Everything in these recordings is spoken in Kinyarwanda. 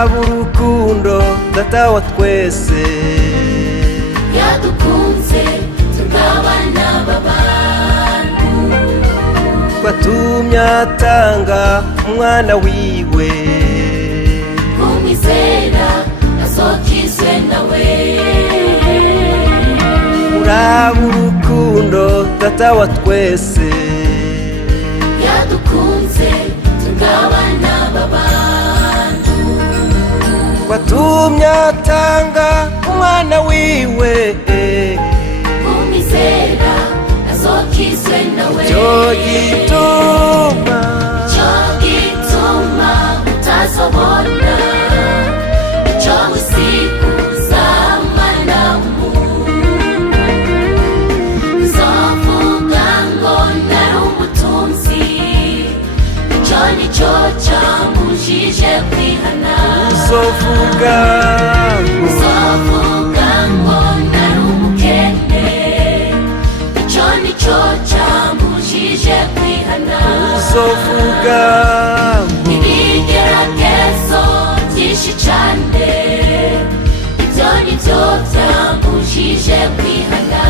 uraba urukundo data wa twese, yadukunze tugabana b'abantu, watumye atanga umwana wiwe, umwizera azokizwe nawe. uraba urukundo data wa twese, yadukunze tugabana b'abantu, watumye atanga umwana wiwe, umwizera azokizwe nawe. cyo gituma utazobona icyo wisikuza mwana w'umuntu, uzovuga ngo ndari umutunzi, icyo nicyo cyambujije kwihana. uzovuga ngo ndari umukene, icyo nicyo cyambujije kwihana. uzovuga ibigeragezo byinshi cyane, ibyo nibyo byambujije kwihana.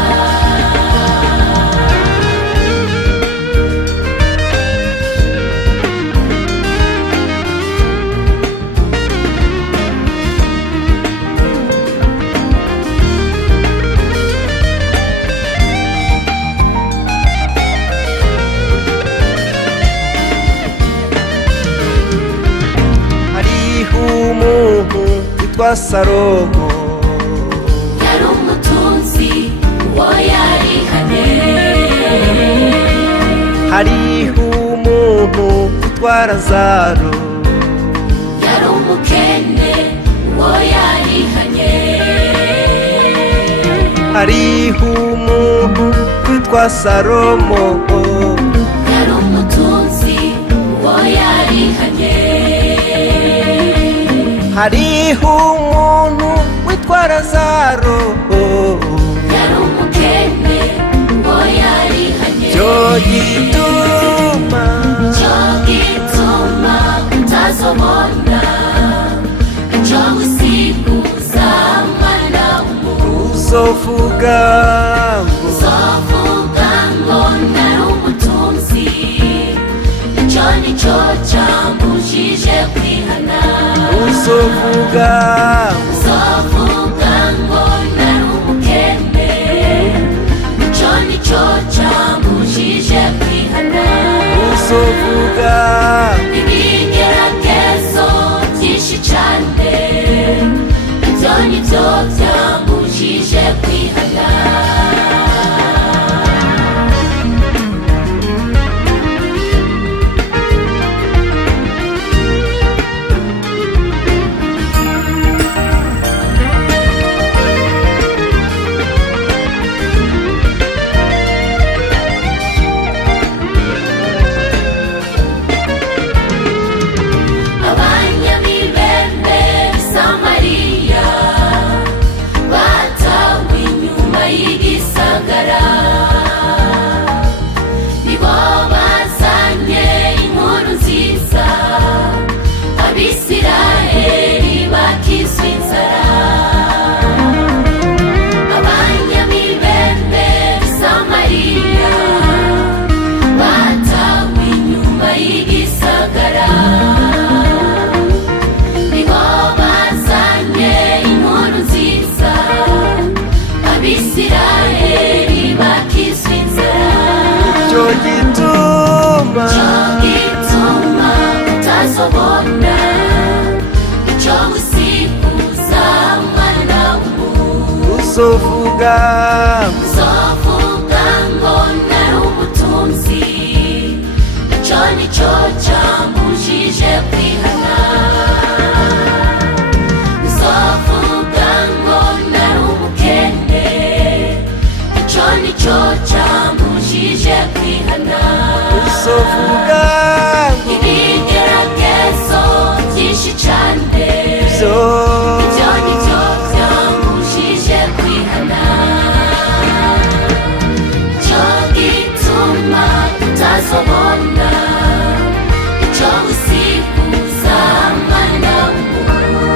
umuntu witwa Salomo, yari umutunzi uwo yarihane. hariho umuntu witwa Lazaro, yari umukene uwo yarihanye. hariho umuntu witwa Salomo, yari umutunzi uwo yarihanye. hariho umuntu witwa Lazaro, yari umukene uwo yarihanye. cyo gituma utazobona icyo wisikuza mwana w'umuntu, uzovuga ngo ndari umutunzi, icyo nicyo cyambujije kwihana. uzovuga ngo ndari umukene, icyo nicyo cyambujije kwihana. uzovuga ibigeragezo byinshi cyane, ibyo nibyo byambujije kwihana. Abanyamibembe b'i Samariya batawe inyuma y'igisagara, nibo bazanye inkuru nziza, Abisiraheli bakizwa inzara. Abanyamibembe b'i Samariya batawe inyuma y'igisagara, nibo bazanye inkuru nziza, Abisiraheli bakizwa inzara. cyo gituma utazobona icyo wisikuza mwana w'umuntu, uzovuga ngo ndari umutunzi, icyo nicyo cyambujije kwihana. uzovuga ngo ndari umukene, icyo nicyo cyambujije kwihana. uzovuga ibigeragezo byinshi cyane, byo ibyo nibyo byambujije kwihana. cyo gituma utazobona icyo wisikuza mwana w'umuntu,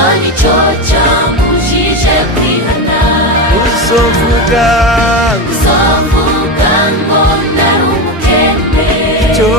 icyo nicyo cyambujije kwihana. uzovuga uzovuga ngo nari umukene. icyo